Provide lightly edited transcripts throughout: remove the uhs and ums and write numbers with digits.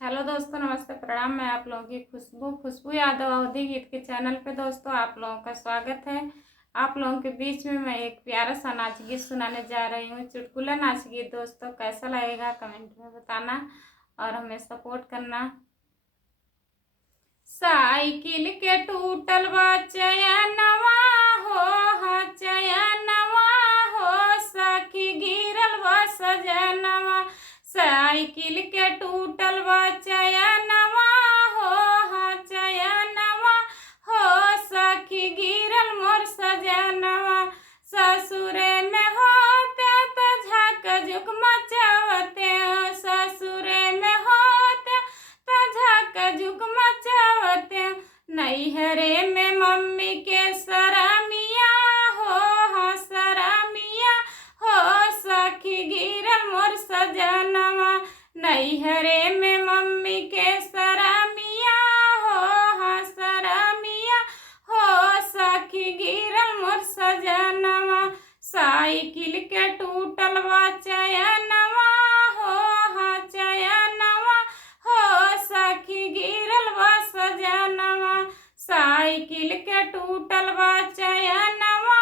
Hello दोस्तों, नमस्ते, प्रणाम। मैं आप लोगों की खुशबू यादव अवधि गीत के चैनल पे दोस्तों आप लोगों का स्वागत है। आप लोगों के बीच में मैं एक प्यारा सा नाच गीत सुनाने जा रही हूँ। चुटकुला नाच गीत दोस्तों कैसा लगेगा कमेंट में बताना और हमें सपोर्ट करना। साइकिल के टूटल बा चयनवा हो, हाँ चयनवा हो, सखी गिरल बा सजनवा। साइकिल के टूटल बा चयनवा हो, हाँ चयनवा हो, सखी गिरल मोर सजनवा। ससुरे में होते तो झक झुक मचावते, ससुरे में होते तो झक झुक मचावते। नैहरे में मम्मी के सरामिया हो, हाँ सरामिया हो, सखी गिरल मोर सजनवा। नैहरे में मम्मी के सरामिया हो, हाँ सरामिया हो, सखी गिरल मोर सजनवा। साइकिल के टूटल बा चयनवा हो, हाँ चयनवा हो, सखी गिरल बा सजनवा। साइकिल के टूटल बा चयनवा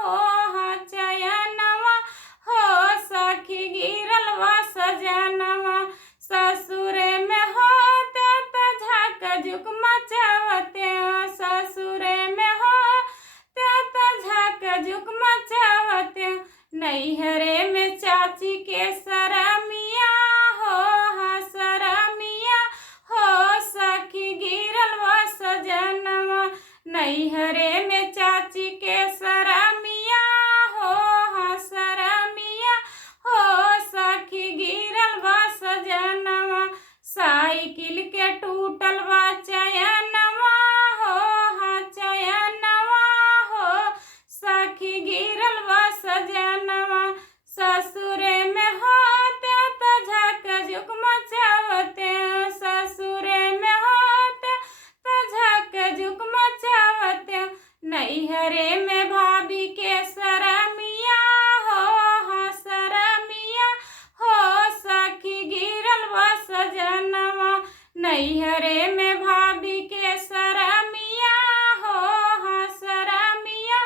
हो, हाँ चयनवा हो, सखी गिरल बा सजनवा। ससुरे में होते तो झक झुक मचावते, ससुरे में होते तो झक झुक मचावते। नैहरे में चाची के सरामिया हो, हाँ सरामिया हो, सखी गिरल बा सजनवा। नैहरे में चाची के सरामिया हो, हाँ सरामिया हो, सखी गिरल बा सजनवा। साइकिल के टूटल बा चयनवा हो, हाँ चयनवा हो, सखी गिरल बा सजनवा। ससुरे में होते तो झक झुक मचावते, ससुरे में होते तो झक झुक मचावते। नैहरे में भाभी के सरामिया हो, हाँ सरामिया हो, सखी गिरल बा सजनवा। नैहरे में भाभी के सरामिया हो, हाँ सरामिया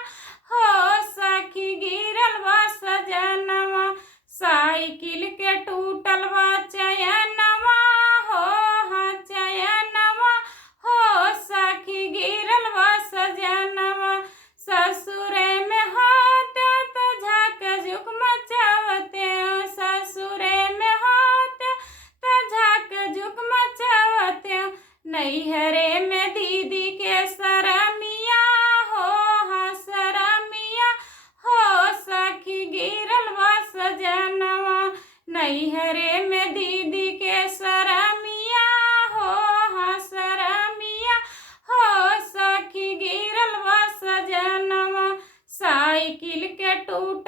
हो, सखी गिरल बा सजनवा। साइकिल के टूटल बा चयनवा हो, हाँ चयनवा हो, सखी गिरल बा सजनवा। ससुरे में होते तो झक झुक मचावते, ससुरे में होते तो झक झुक मचावते। नैहरे में दीदी के सरामिया हो, हाँ सरामिया हो, सखी गिरल बा सजनवा। नैहरे में दीदी के सरामिया हो, हाँ सरामिया हो, सखी गिरल बा सजनवा। साइकिल के टूट